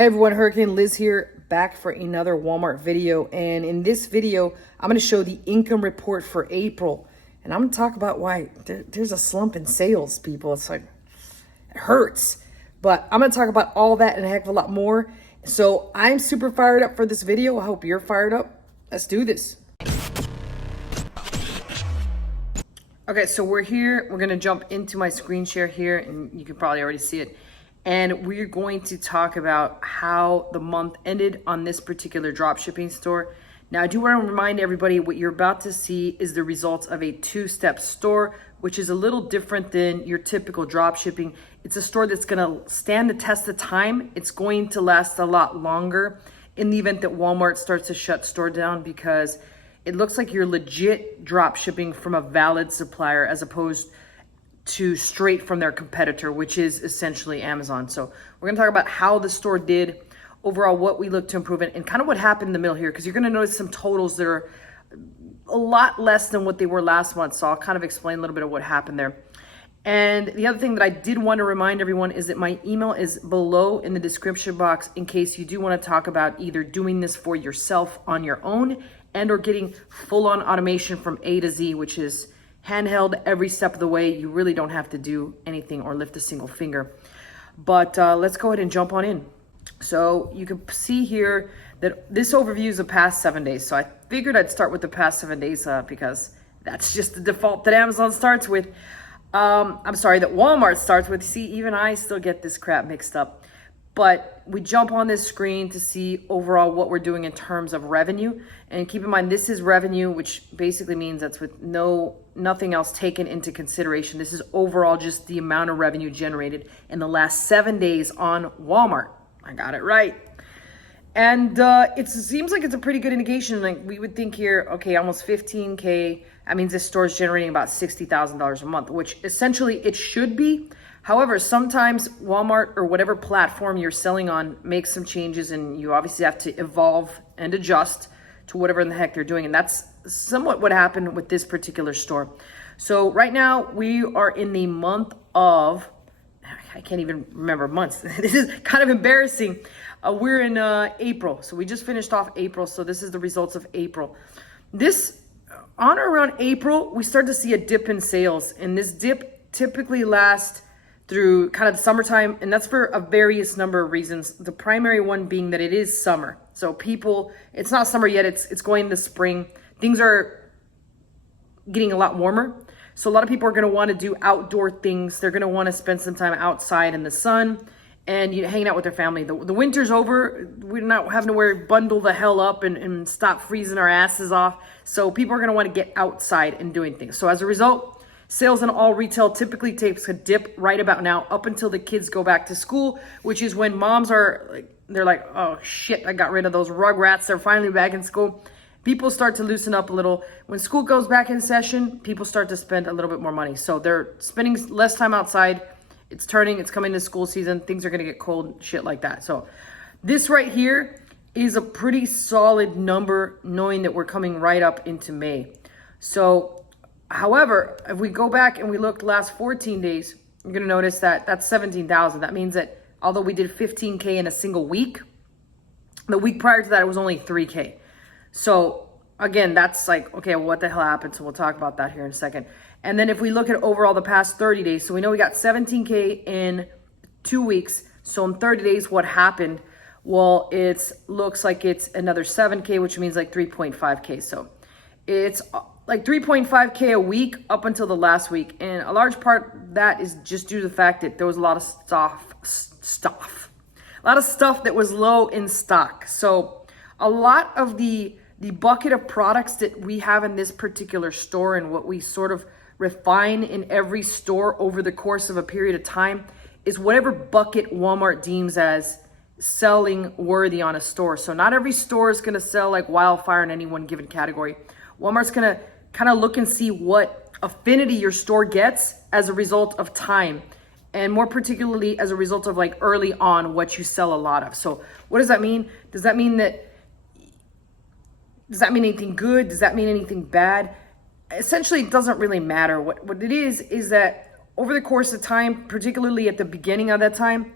Hey everyone, Hurricane Liz here, back for another Walmart video. And in this video, I'm going to show the income report for April. And I'm going to talk about why there's a slump in sales, people. It's like, it hurts. But I'm going to talk about all that and a heck of a lot more. So I'm super fired up for this video. I hope you're fired up. Let's do this. Okay, so we're here. We're going to jump into my screen share here, and you can probably already see it. And we're going to talk about how the month ended on this particular dropshipping store. Now, I do want to remind everybody what you're about to see is the results of a two-step store, which is a little different than your typical dropshipping. It's a store that's going to stand the test of time. It's going to last a lot longer in the event that Walmart starts to shut store down, because it looks like you're legit dropshipping from a valid supplier as opposed to straight from their competitor, which is essentially Amazon. So we're going to talk about how the store did overall, what we look to improve it, and kind of what happened in the middle here, because you're going to notice some totals that are a lot less than what they were last month. So I'll kind of explain a little bit of what happened there. And the other thing that I did want to remind everyone is that my email is below in the description box in case you do want to talk about either doing this for yourself on your own and or getting full-on automation from A to Z, which is handheld every step of the way. You really don't have to do anything or lift a single finger. But let's go ahead and jump on in. So you can see here that this overview is the past 7 days. So I figured I'd start with the past 7 days because that's just the default that Amazon starts with. I'm sorry, that Walmart starts with. See, even I still get this crap mixed up. But we jump on this screen to see overall what we're doing in terms of revenue. And keep in mind, this is revenue, which basically means that's with nothing else taken into consideration. This is overall just the amount of revenue generated in the last 7 days on Walmart. I got it right. And it seems like it's a pretty good indication. Like, we would think here, okay, almost 15K. That means this store is generating about $60,000 a month, which essentially it should be. However, sometimes Walmart or whatever platform you're selling on makes some changes, and you obviously have to evolve and adjust to whatever in the heck they're doing. And that's somewhat what happened with this particular store. So right now we are in the month of, I can't even remember months. This is kind of embarrassing. We're in April. So we just finished off April. So this is the results of April. This, on or around April, we start to see a dip in sales. And this dip typically lasts through kind of the summertime, and that's for a various number of reasons. The primary one being that it is summer. So people, it's not summer yet, it's going into spring. Things are getting a lot warmer. So a lot of people are gonna wanna do outdoor things. They're gonna wanna spend some time outside in the sun and hanging out with their family. The winter's over. We're not having to bundle the hell up and stop freezing our asses off. So people are gonna wanna get outside and doing things. So as a result, sales in all retail typically takes a dip right about now up until the kids go back to school, which is when moms are like, they're like, oh shit, I got rid of those rugrats. They're finally back in school. People start to loosen up a little. When school goes back in session, people start to spend a little bit more money. So they're spending less time outside. It's coming to school season. Things are going to get cold, shit like that. So this right here is a pretty solid number, knowing that we're coming right up into May. So however, if we go back and we look the last 14 days, you're going to notice that that's 17,000. That means that although we did 15K in a single week, the week prior to that, it was only 3K. So again, that's like, okay, well, what the hell happened? So we'll talk about that here in a second. And then if we look at overall the past 30 days, so we know we got 17K in 2 weeks. So in 30 days, what happened? Well, it looks like it's another 7K, which means like 3.5K. So it's like 3.5K a week up until the last week. And a large part of that is just due to the fact that there was a lot of stuff that was low in stock. So a lot of the bucket of products that we have in this particular store, and what we sort of refine in every store over the course of a period of time, is whatever bucket Walmart deems as selling worthy on a store. So not every store is going to sell like wildfire in any one given category. Walmart's going to kind of look and see what affinity your store gets as a result of time, and more particularly as a result of like early on what you sell a lot of. So what does that mean? Does that mean anything good? Does that mean anything bad? Essentially, it doesn't really matter. What it is that over the course of time, particularly at the beginning of that time,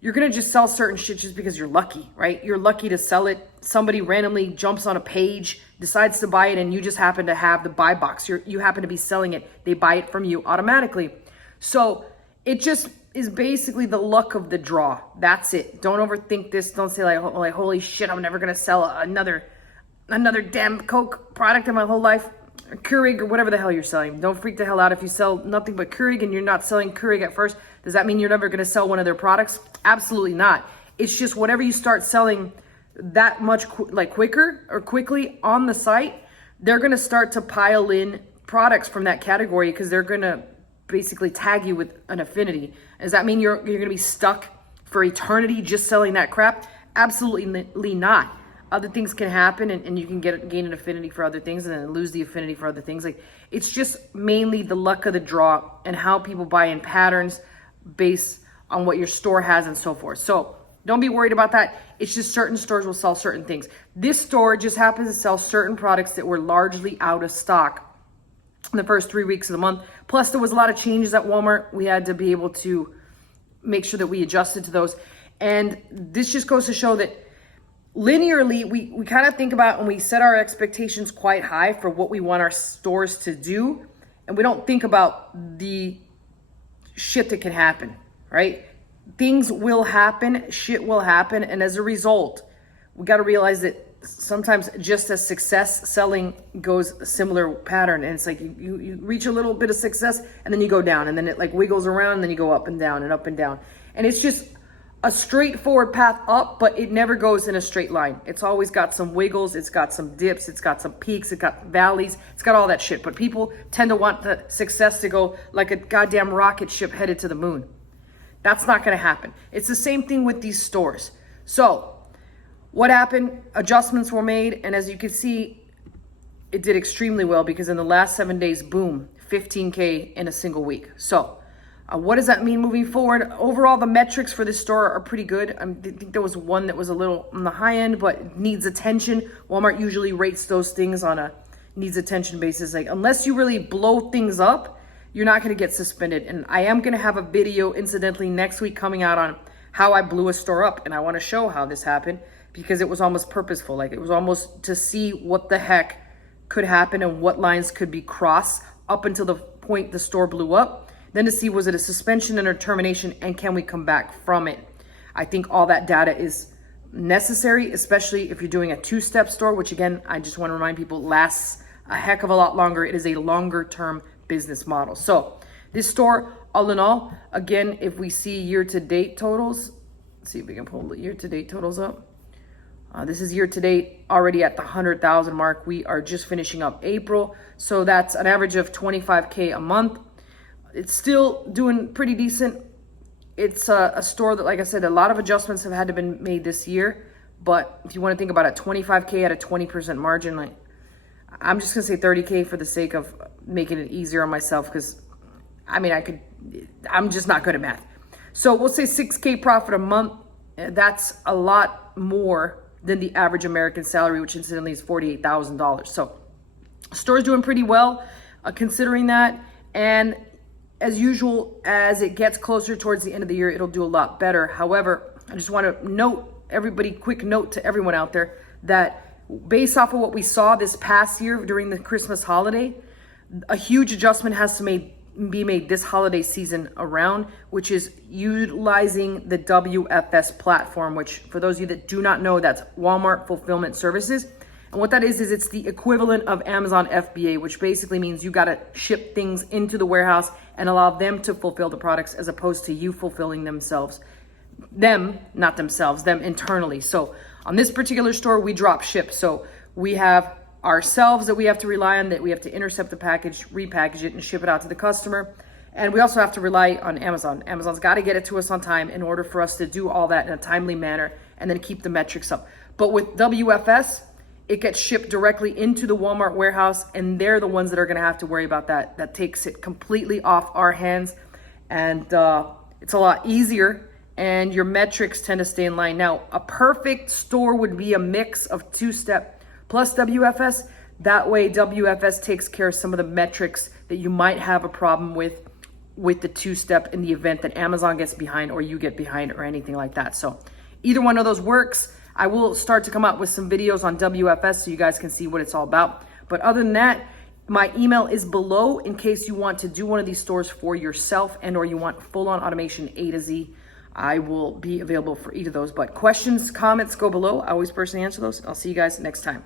you're going to just sell certain shit just because you're lucky, right? You're lucky to sell it. Somebody randomly jumps on a page, decides to buy it, and you just happen to have the buy box. You happen to be selling it. They buy it from you automatically. So it just is basically the luck of the draw. That's it. Don't overthink this. Don't say like holy shit, I'm never going to sell another damn Coke product in my whole life. Keurig or whatever the hell you're selling. Don't freak the hell out if you sell nothing but Keurig and you're not selling Keurig at first. Does that mean you're never going to sell one of their products? Absolutely not. It's just whatever you start selling that much quicker or quickly on the site, they're going to start to pile in products from that category because they're going to basically tag you with an affinity. Does that mean you're going to be stuck for eternity just selling that crap? Absolutely not. Other things can happen and you can gain an affinity for other things and then lose the affinity for other things. Like, it's just mainly the luck of the draw and how people buy in patterns based on what your store has and so forth. So don't be worried about that. It's just certain stores will sell certain things. This store just happens to sell certain products that were largely out of stock in the first 3 weeks of the month. Plus there was a lot of changes at Walmart. We had to be able to make sure that we adjusted to those. And this just goes to show that linearly, we kind of think about and we set our expectations quite high for what we want our stores to do. And we don't think about the shit that can happen, right? Things will happen, shit will happen. And as a result, we got to realize that sometimes just as success selling goes a similar pattern. And it's like you reach a little bit of success and then you go down and then it like wiggles around and then you go up and down and up and down. And it's just a straightforward path up, but it never goes in a straight line. It's always got some wiggles, it's got some dips, it's got some peaks, it's got valleys, it's got all that shit. But people tend to want the success to go like a goddamn rocket ship headed to the moon. That's not going to happen. It's the same thing with these stores. So what happened? Adjustments were made, and as you can see, it did extremely well because in the last 7 days, boom, 15K in a single week. So what does that mean moving forward? Overall, the metrics for this store are pretty good. I think there was one that was a little on the high end, but needs attention. Walmart usually rates those things on a needs attention basis. Like, unless you really blow things up, you're not going to get suspended. And I am going to have a video, incidentally, next week coming out on how I blew a store up. And I want to show how this happened because it was almost purposeful. Like, it was almost to see what the heck could happen and what lines could be crossed up until the point the store blew up. Then to see, was it a suspension and a termination, and can we come back from it? I think all that data is necessary, especially if you're doing a two-step store, which again, I just want to remind people lasts a heck of a lot longer. It is a longer term business model. So this store, all in all, again, if we see year-to-date totals, let's see if we can pull the year-to-date totals up. This is year-to-date already at the 100,000 mark. We are just finishing up April. So that's an average of 25K a month. It's still doing pretty decent. It's a store that, like I said, a lot of adjustments have had to been made this year. But if you want to think about it, 25K at a 20% margin, like, I'm just going to say 30K for the sake of making it easier on myself because, I mean, I'm just not good at math. So we'll say 6K profit a month. That's a lot more than the average American salary, which incidentally is $48,000. So store's doing pretty well considering that. And as usual, as it gets closer towards the end of the year, it'll do a lot better. However, I just want to note, everybody, quick note to everyone out there, that based off of what we saw this past year during the Christmas holiday, a huge adjustment has to be made this holiday season around, which is utilizing the WFS platform, which for those of you that do not know, that's Walmart Fulfillment Services. And what that is it's the equivalent of Amazon FBA, which basically means you got to ship things into the warehouse and allow them to fulfill the products as opposed to you fulfilling them internally. So on this particular store, we drop ship. So we have ourselves that we have to rely on, that we have to intercept the package, repackage it, and ship it out to the customer. And we also have to rely on Amazon. Amazon's got to get it to us on time in order for us to do all that in a timely manner and then keep the metrics up. But with WFS, it gets shipped directly into the Walmart warehouse, and they're the ones that are going to have to worry about that. That takes it completely off our hands, and it's a lot easier, and your metrics tend to stay in line. Now, a perfect store would be a mix of two-step plus WFS. That way, WFS takes care of some of the metrics that you might have a problem with with the two-step in the event that Amazon gets behind or you get behind or anything like that. So either one of those works. I will start to come up with some videos on WFS so you guys can see what it's all about. But other than that, my email is below in case you want to do one of these stores for yourself and or you want full-on automation A to Z. I will be available for either of those. But questions, comments, go below. I always personally answer those. I'll see you guys next time.